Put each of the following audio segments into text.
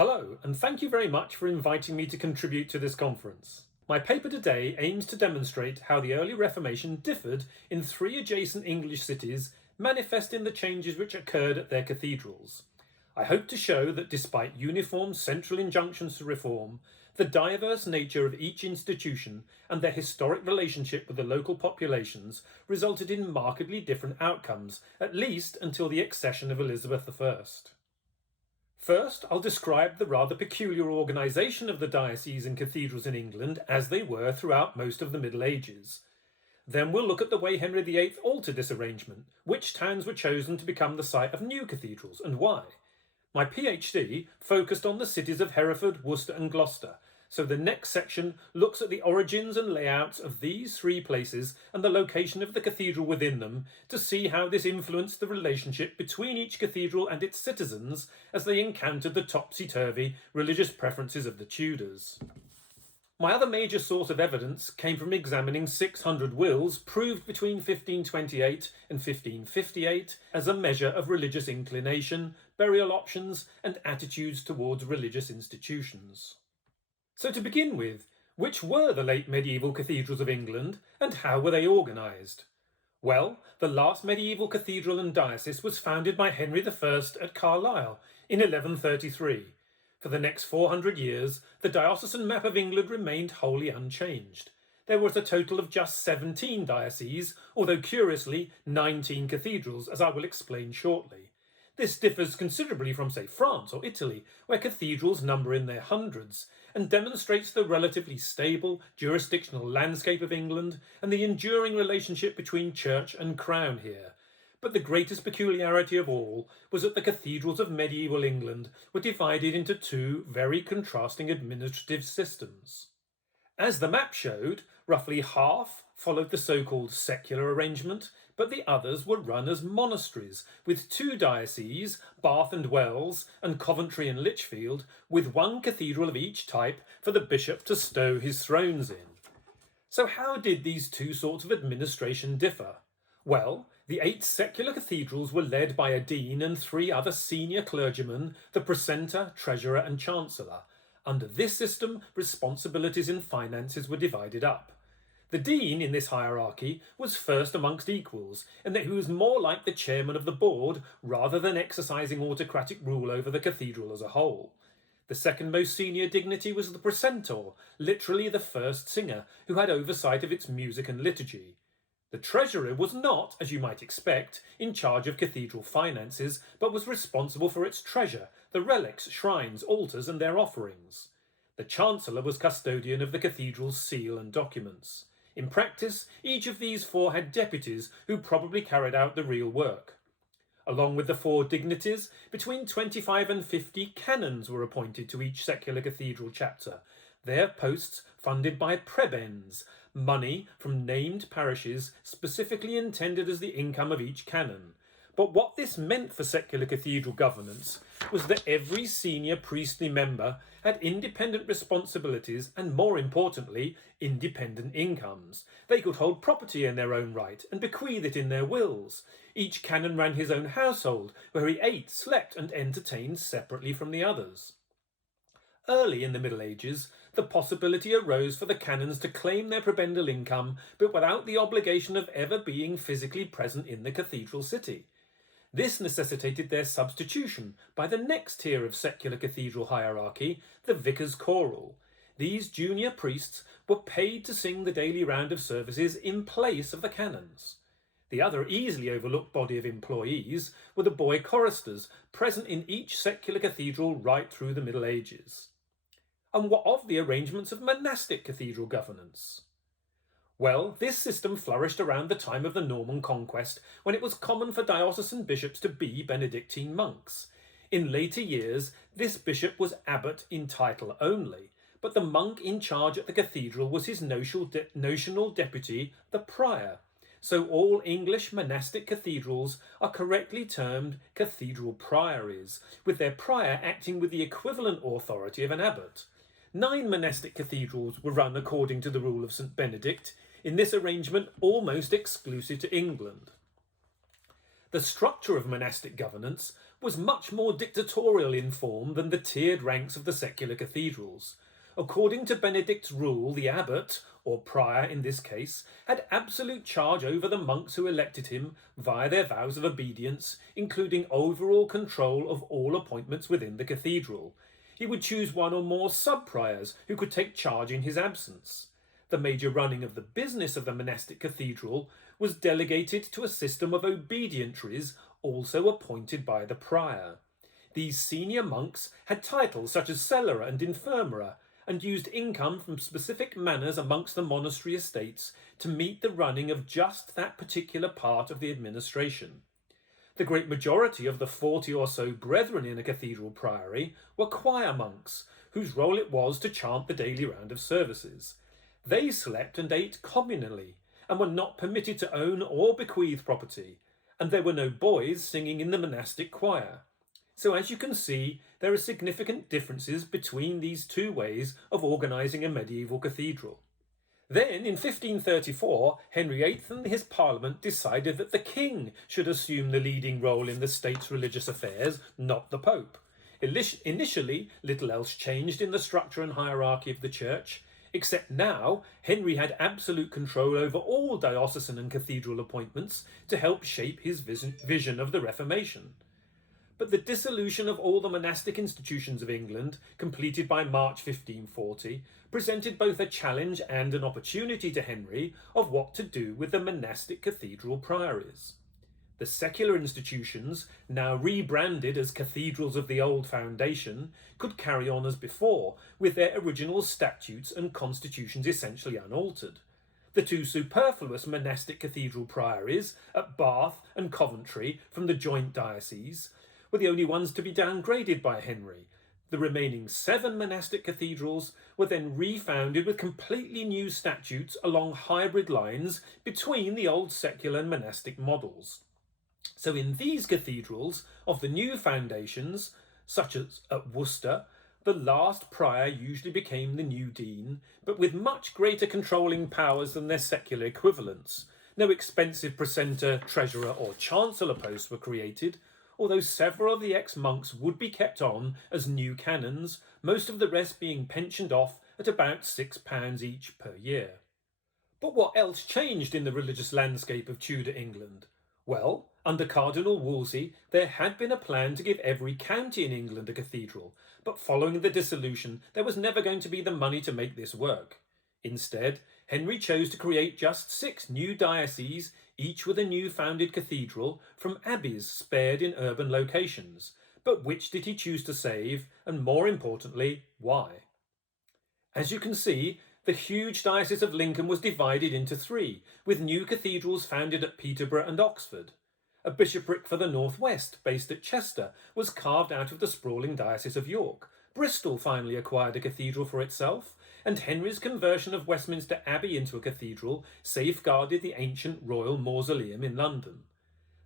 Hello, and thank you very much for inviting me to contribute to this conference. My paper today aims to demonstrate how the early Reformation differed in three adjacent English cities, manifesting the changes which occurred at their cathedrals. I hope to show that despite uniform central injunctions to reform, the diverse nature of each institution and their historic relationship with the local populations resulted in markedly different outcomes, at least until the accession of Elizabeth I. First, I'll describe the rather peculiar organisation of the dioceses and cathedrals in England as they were throughout most of the Middle Ages. Then we'll look at the way Henry VIII altered this arrangement, which towns were chosen to become the site of new cathedrals, and why. My PhD focused on the cities of Hereford, Worcester and Gloucester, so the next section looks at the origins and layouts of these three places and the location of the cathedral within them to see how this influenced the relationship between each cathedral and its citizens as they encountered the topsy-turvy religious preferences of the Tudors. My other major source of evidence came from examining 600 wills proved between 1528 and 1558 as a measure of religious inclination, burial options, and attitudes towards religious institutions. So to begin with, which were the late medieval cathedrals of England and how were they organised? Well, the last medieval cathedral and diocese was founded by Henry I at Carlisle in 1133. For the next 400 years, the diocesan map of England remained wholly unchanged. There was a total of just 17 dioceses, although curiously 19 cathedrals, as I will explain shortly. This differs considerably from, say, France or Italy, where cathedrals number in their hundreds, and demonstrates the relatively stable jurisdictional landscape of England and the enduring relationship between church and crown here. But the greatest peculiarity of all was that the cathedrals of medieval England were divided into two very contrasting administrative systems. As the map showed, roughly half followed the so-called secular arrangement, but the others were run as monasteries, with two dioceses, Bath and Wells, and Coventry and Lichfield, with one cathedral of each type for the bishop to stow his thrones in. So how did these two sorts of administration differ? Well, the 8 secular cathedrals were led by a dean and 3 other senior clergymen, the precentor, treasurer and chancellor. Under this system, responsibilities in finances were divided up. The dean in this hierarchy was first amongst equals, in that he was more like the chairman of the board rather than exercising autocratic rule over the cathedral as a whole. The second most senior dignity was the precentor, literally the first singer, who had oversight of its music and liturgy. The treasurer was not, as you might expect, in charge of cathedral finances, but was responsible for its treasure, the relics, shrines, altars and their offerings. The chancellor was custodian of the cathedral's seal and documents. In practice, each of these 4 had deputies who probably carried out the real work. Along with the 4 dignities, between 25 and 50 canons were appointed to each secular cathedral chapter, their posts funded by prebends, money from named parishes specifically intended as the income of each canon. But what this meant for secular cathedral governance was that every senior priestly member had independent responsibilities and, more importantly, independent incomes. They could hold property in their own right and bequeath it in their wills. Each canon ran his own household, where he ate, slept and entertained separately from the others. Early in the Middle Ages, the possibility arose for the canons to claim their prebendal income, but without the obligation of ever being physically present in the cathedral city. This necessitated their substitution by the next tier of secular cathedral hierarchy, the vicars choral. These junior priests were paid to sing the daily round of services in place of the canons. The other easily overlooked body of employees were the boy choristers, present in each secular cathedral right through the Middle Ages. And what of the arrangements of monastic cathedral governance? Well, this system flourished around the time of the Norman conquest, when it was common for diocesan bishops to be Benedictine monks. In later years, this bishop was abbot in title only, but the monk in charge at the cathedral was his notional deputy, the prior. So all English monastic cathedrals are correctly termed cathedral priories, with their prior acting with the equivalent authority of an abbot. 9 monastic cathedrals were run according to the rule of St. Benedict, in this arrangement almost exclusive to England. The structure of monastic governance was much more dictatorial in form than the tiered ranks of the secular cathedrals. According to Benedict's rule, the abbot, or prior in this case, had absolute charge over the monks who elected him via their vows of obedience, including overall control of all appointments within the cathedral. He would choose one or more sub-priors who could take charge in his absence. The major running of the business of the monastic cathedral was delegated to a system of obedientries, also appointed by the prior. These senior monks had titles such as cellarer and infirmara, and used income from specific manors amongst the monastery estates to meet the running of just that particular part of the administration. The great majority of the 40 or so brethren in a cathedral priory were choir monks, whose role it was to chant the daily round of services. They slept and ate communally, and were not permitted to own or bequeath property, and there were no boys singing in the monastic choir. So as you can see, there are significant differences between these two ways of organising a medieval cathedral. Then, in 1534, Henry VIII and his parliament decided that the king should assume the leading role in the state's religious affairs, not the pope. Initially, little else changed in the structure and hierarchy of the church, except now Henry had absolute control over all diocesan and cathedral appointments to help shape his vision of the Reformation. But the dissolution of all the monastic institutions of England, completed by March 1540, presented both a challenge and an opportunity to Henry of what to do with the monastic cathedral priories. The secular institutions, now rebranded as Cathedrals of the Old Foundation, could carry on as before, with their original statutes and constitutions essentially unaltered. The two superfluous monastic cathedral priories at Bath and Coventry from the joint diocese were the only ones to be downgraded by Henry. The remaining 7 monastic cathedrals were then refounded with completely new statutes along hybrid lines between the old secular and monastic models. So in these cathedrals of the new foundations, such as at Worcester, the last prior usually became the new dean, but with much greater controlling powers than their secular equivalents. No expensive precentor, treasurer or chancellor posts were created, although several of the ex-monks would be kept on as new canons, most of the rest being pensioned off at about £6 each per year. But what else changed in the religious landscape of Tudor England? Well, under Cardinal Wolsey, there had been a plan to give every county in England a cathedral, but following the dissolution, there was never going to be the money to make this work. Instead, Henry chose to create just 6 new dioceses, each with a new founded cathedral, from abbeys spared in urban locations. But which did he choose to save, and more importantly, why? As you can see, the huge diocese of Lincoln was divided into 3, with new cathedrals founded at Peterborough and Oxford. A bishopric for the northwest, based at Chester, was carved out of the sprawling diocese of York. Bristol finally acquired a cathedral for itself, and Henry's conversion of Westminster Abbey into a cathedral safeguarded the ancient royal mausoleum in London.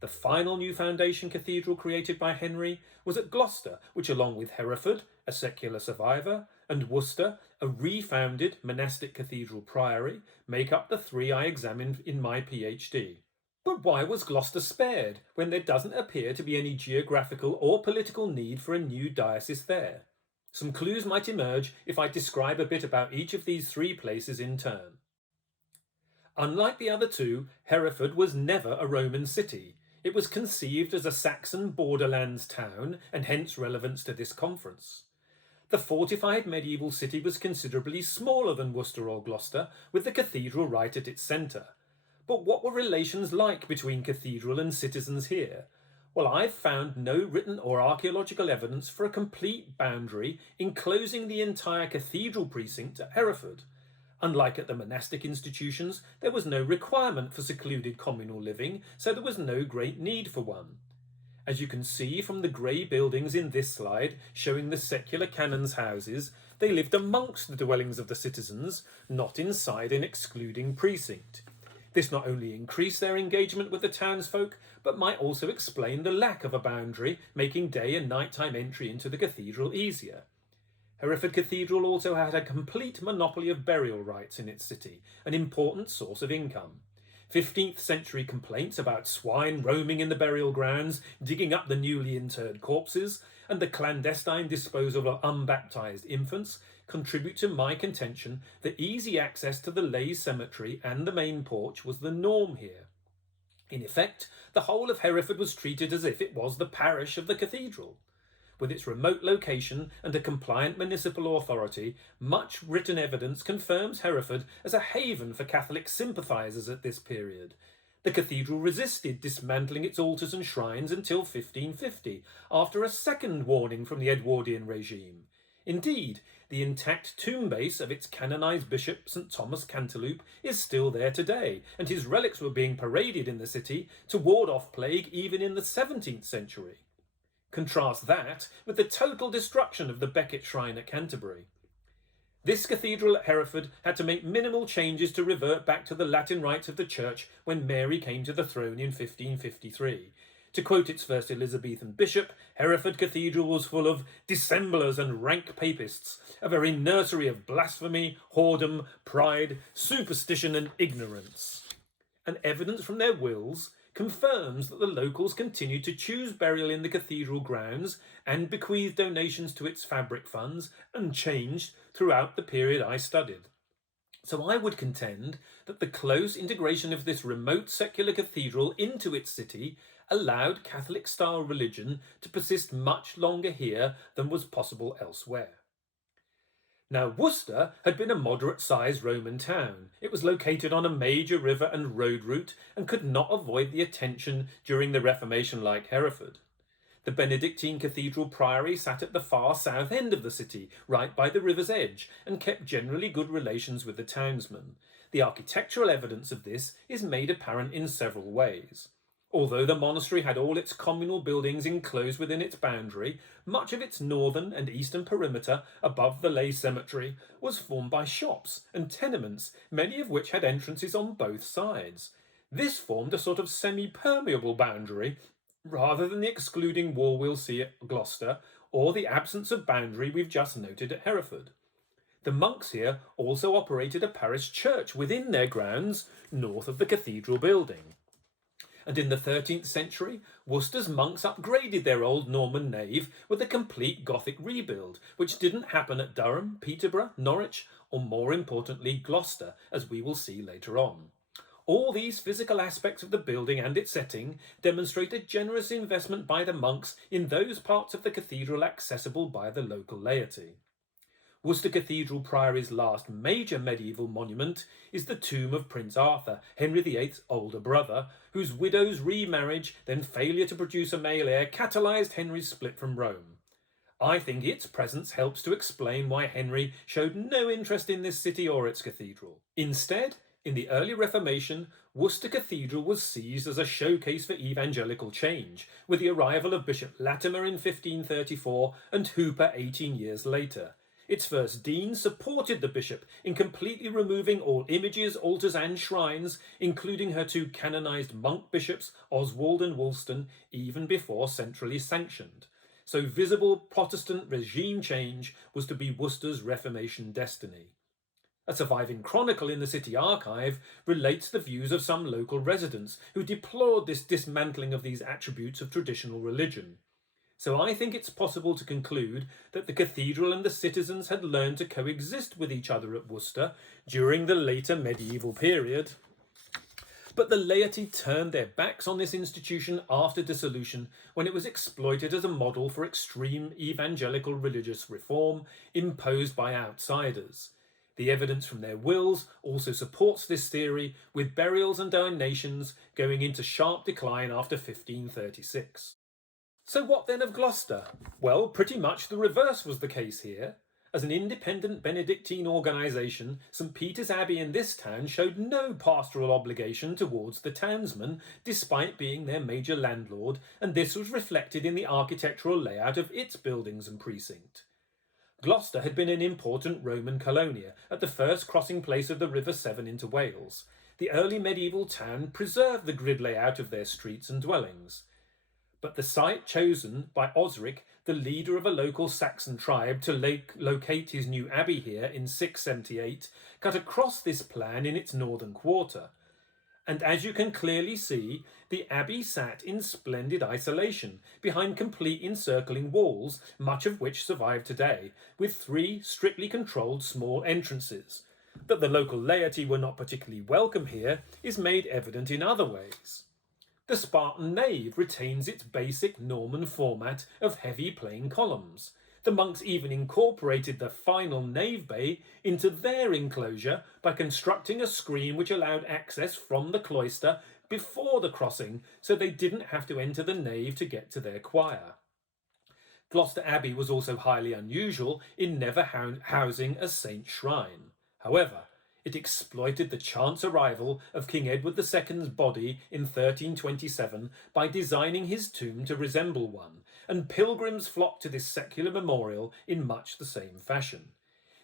The final new foundation cathedral created by Henry was at Gloucester, which along with Hereford, a secular survivor, and Worcester, a refounded monastic cathedral priory, make up the 3 I examined in my PhD. But why was Gloucester spared, when there doesn't appear to be any geographical or political need for a new diocese there? Some clues might emerge if I describe a bit about each of these 3 places in turn. Unlike the other 2, Hereford was never a Roman city. It was conceived as a Saxon borderlands town, and hence relevance to this conference. The fortified medieval city was considerably smaller than Worcester or Gloucester, with the cathedral right at its centre. But what were relations like between cathedral and citizens here? Well, I've found no written or archaeological evidence for a complete boundary enclosing the entire cathedral precinct at Hereford. Unlike at the monastic institutions, there was no requirement for secluded communal living, so there was no great need for one. As you can see from the grey buildings in this slide showing the secular canons' houses, they lived amongst the dwellings of the citizens, not inside an excluding precinct. This not only increased their engagement with the townsfolk, but might also explain the lack of a boundary, making day and nighttime entry into the cathedral easier. Hereford Cathedral also had a complete monopoly of burial rights in its city, an important source of income. 15th century complaints about swine roaming in the burial grounds, digging up the newly interred corpses, and the clandestine disposal of unbaptized infants contribute to my contention that easy access to the lay cemetery and the main porch was the norm here. In effect, the whole of Hereford was treated as if it was the parish of the cathedral. With its remote location and a compliant municipal authority, much written evidence confirms Hereford as a haven for Catholic sympathisers at this period. The cathedral resisted dismantling its altars and shrines until 1550, after a second warning from the Edwardian regime. Indeed, the intact tomb base of its canonised bishop, St Thomas Cantilupe, is still there today, and his relics were being paraded in the city to ward off plague even in the 17th century. Contrast that with the total destruction of the Becket Shrine at Canterbury. This cathedral at Hereford had to make minimal changes to revert back to the Latin rites of the Church when Mary came to the throne in 1553. To quote its first Elizabethan bishop, Hereford Cathedral was full of dissemblers and rank papists, a very nursery of blasphemy, whoredom, pride, superstition and ignorance. And evidence from their wills confirms that the locals continued to choose burial in the cathedral grounds and bequeathed donations to its fabric funds, unchanged throughout the period I studied. So I would contend that the close integration of this remote secular cathedral into its city allowed Catholic-style religion to persist much longer here than was possible elsewhere. Now, Worcester had been a moderate-sized Roman town. It was located on a major river and road route and could not avoid the attention during the Reformation like Hereford. The Benedictine Cathedral Priory sat at the far south end of the city, right by the river's edge, and kept generally good relations with the townsmen. The architectural evidence of this is made apparent in several ways. Although the monastery had all its communal buildings enclosed within its boundary, much of its northern and eastern perimeter above the lay cemetery was formed by shops and tenements, many of which had entrances on both sides. This formed a sort of semi-permeable boundary, rather than the excluding wall we'll see at Gloucester, or the absence of boundary we've just noted at Hereford. The monks here also operated a parish church within their grounds, north of the cathedral building. And in the 13th century, Worcester's monks upgraded their old Norman nave with a complete Gothic rebuild, which didn't happen at Durham, Peterborough, Norwich, or more importantly, Gloucester, as we will see later on. All these physical aspects of the building and its setting demonstrate a generous investment by the monks in those parts of the cathedral accessible by the local laity. Worcester Cathedral Priory's last major medieval monument is the tomb of Prince Arthur, Henry VIII's older brother, whose widow's remarriage, then failure to produce a male heir, catalysed Henry's split from Rome. I think its presence helps to explain why Henry showed no interest in this city or its cathedral. Instead, in the early Reformation, Worcester Cathedral was seized as a showcase for evangelical change, with the arrival of Bishop Latimer in 1534 and Hooper 18 years later. Its first dean supported the bishop in completely removing all images, altars and shrines, including her two canonised monk bishops, Oswald and Woolston, even before centrally sanctioned. So visible Protestant regime change was to be Worcester's Reformation destiny. A surviving chronicle in the city archive relates the views of some local residents who deplored this dismantling of these attributes of traditional religion. So I think it's possible to conclude that the cathedral and the citizens had learned to coexist with each other at Worcester during the later medieval period. But the laity turned their backs on this institution after dissolution, when it was exploited as a model for extreme evangelical religious reform imposed by outsiders. The evidence from their wills also supports this theory, with burials and donations going into sharp decline after 1536. So what then of Gloucester? Well, pretty much the reverse was the case here. As an independent Benedictine organisation, St Peter's Abbey in this town showed no pastoral obligation towards the townsmen, despite being their major landlord, and this was reflected in the architectural layout of its buildings and precinct. Gloucester had been an important Roman colonia, at the first crossing place of the River Severn into Wales. The early medieval town preserved the grid layout of their streets and dwellings. But the site chosen by Osric, the leader of a local Saxon tribe, to locate his new abbey here in 678, cut across this plan in its northern quarter. And as you can clearly see, the abbey sat in splendid isolation behind complete encircling walls, much of which survive today, with 3 strictly controlled small entrances. That the local laity were not particularly welcome here is made evident in other ways. The Spartan nave retains its basic Norman format of heavy plain columns. The monks even incorporated the final nave bay into their enclosure by constructing a screen which allowed access from the cloister before the crossing, so they didn't have to enter the nave to get to their choir. Gloucester Abbey was also highly unusual in never housing a saint shrine. However, it exploited the chance arrival of King Edward II's body in 1327 by designing his tomb to resemble one, and pilgrims flocked to this secular memorial in much the same fashion.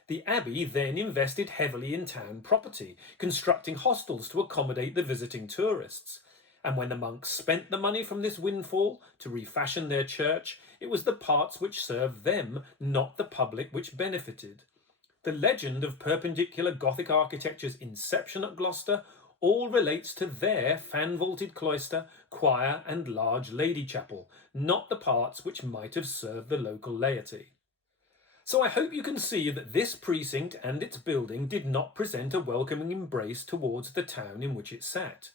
The abbey then invested heavily in town property, constructing hostels to accommodate the visiting tourists. And when the monks spent the money from this windfall to refashion their church, it was the parts which served them, not the public, which benefited. The legend of perpendicular Gothic architecture's inception at Gloucester all relates to their fan-vaulted cloister, choir and large lady chapel, not the parts which might have served the local laity. So I hope you can see that this precinct and its building did not present a welcoming embrace towards the town in which it sat.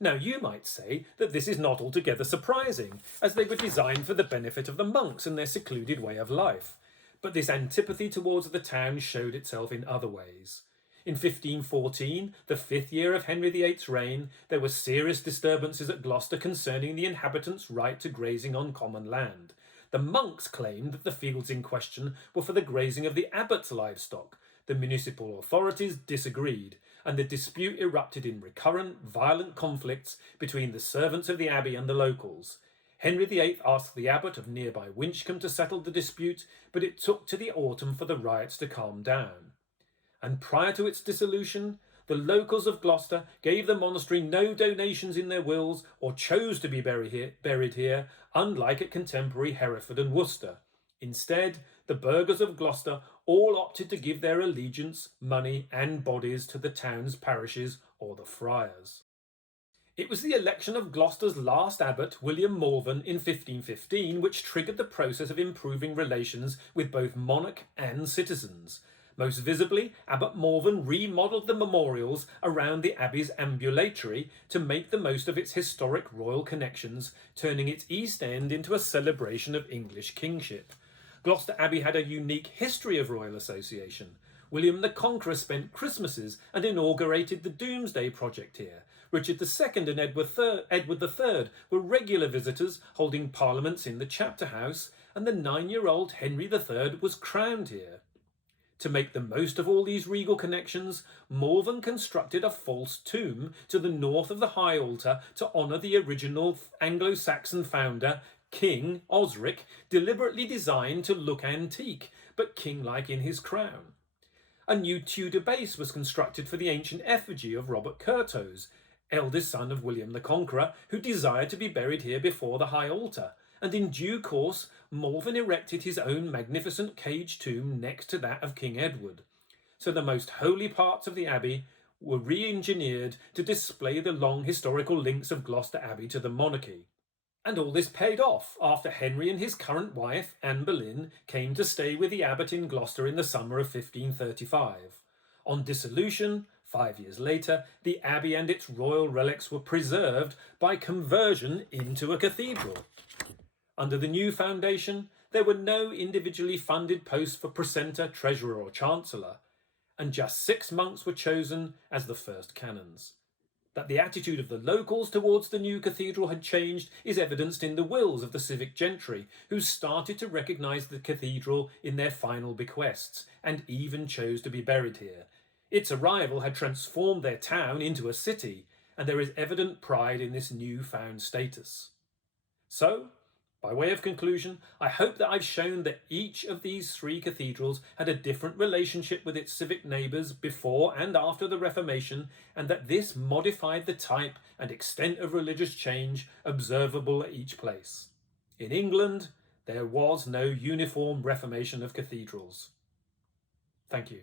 Now you might say that this is not altogether surprising, as they were designed for the benefit of the monks and their secluded way of life. But this antipathy towards the town showed itself in other ways. In 1514, the 5th year of Henry VIII's reign, there were serious disturbances at Gloucester concerning the inhabitants' right to grazing on common land. The monks claimed that the fields in question were for the grazing of the abbot's livestock. The municipal authorities disagreed, and the dispute erupted in recurrent, violent conflicts between the servants of the abbey and the locals. Henry VIII asked the abbot of nearby Winchcombe to settle the dispute, but it took to the autumn for the riots to calm down. And prior to its dissolution, the locals of Gloucester gave the monastery no donations in their wills or chose to be buried here, unlike at contemporary Hereford and Worcester. Instead, the burghers of Gloucester all opted to give their allegiance, money and bodies to the town's parishes or the friars. It was the election of Gloucester's last abbot, William Malvern, in 1515 which triggered the process of improving relations with both monarch and citizens. Most visibly, Abbot Malvern remodelled the memorials around the abbey's ambulatory to make the most of its historic royal connections, turning its east end into a celebration of English kingship. Gloucester Abbey had a unique history of royal association. William the Conqueror spent Christmases and inaugurated the Doomsday Project here. Richard II and Edward III were regular visitors, holding parliaments in the chapter house, and the 9-year-old Henry III was crowned here. To make the most of all these regal connections, Malvern constructed a false tomb to the north of the high altar to honour the original Anglo-Saxon founder, King Osric, deliberately designed to look antique, but king-like in his crown. A new Tudor base was constructed for the ancient effigy of Robert Curthose, eldest son of William the Conqueror, who desired to be buried here before the high altar, and in due course Malvern erected his own magnificent cage tomb next to that of King Edward. So the most holy parts of the abbey were re-engineered to display the long historical links of Gloucester Abbey to the monarchy. And all this paid off after Henry and his current wife, Anne Boleyn, came to stay with the abbot in Gloucester in the summer of 1535. On dissolution, 5 years later, the abbey and its royal relics were preserved by conversion into a cathedral. Under the new foundation, there were no individually funded posts for precentor, treasurer or chancellor, and just 6 monks were chosen as the first canons. That the attitude of the locals towards the new cathedral had changed is evidenced in the wills of the civic gentry, who started to recognise the cathedral in their final bequests, and even chose to be buried here. Its arrival had transformed their town into a city, and there is evident pride in this new-found status. So, by way of conclusion, I hope that I've shown that each of these 3 cathedrals had a different relationship with its civic neighbours before and after the Reformation, and that this modified the type and extent of religious change observable at each place. In England, there was no uniform Reformation of cathedrals. Thank you.